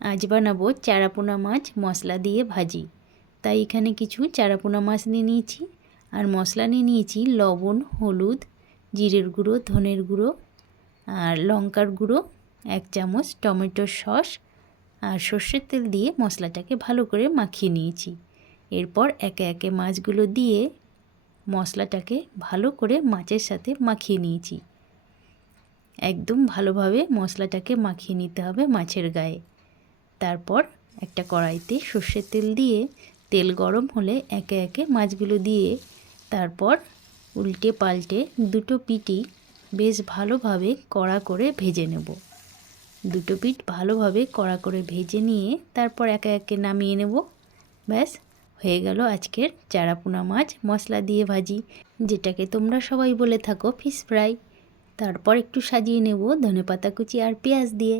আজ বানাবো চারাপোনা মাছ মশলা দিয়ে ভাজি। তাই এখানে কিছু চারাপোনা মাছ নিয়ে নিয়েছি আর মশলা নিয়ে নিয়েছি লবণ, হলুদ, জিরের গুঁড়ো, ধনের গুঁড়ো আর লঙ্কার গুঁড়ো, 1 চামচ টমেটো সস আর সর্ষের তেল দিয়ে মশলাটাকে ভালো করে মাখিয়ে নিয়েছি। এরপর একে একে মাছগুলো দিয়ে মশলাটাকে ভালো করে মাছের সাথে মাখিয়ে নিয়েছি। একদম ভালোভাবে মশলাটাকে মাখিয়ে নিতে হবে মাছের গায়ে। তারপর একটা কড়াইতে সর্ষের তেল দিয়ে তেল গরম হলে একে একে মাছগুলো দিয়ে তারপর উল্টে পাল্টে দুটো পিঠই বেশ ভালোভাবে কড়া করে ভেজে নেব। দুটো পিঠ ভালোভাবে কড়া করে ভেজে নিয়ে তারপর একে একে নামিয়ে নেব। ব্যাস হয়ে গেল আজকের চারাপোনা মাছ মশলা দিয়ে ভাজি, যেটাকে তোমরা সবাই বলে থাকো ফিশ ফ্রাই। তারপর একটু সাজিয়ে নেব ধনেপাতা কুচি আর পেঁয়াজ দিয়ে।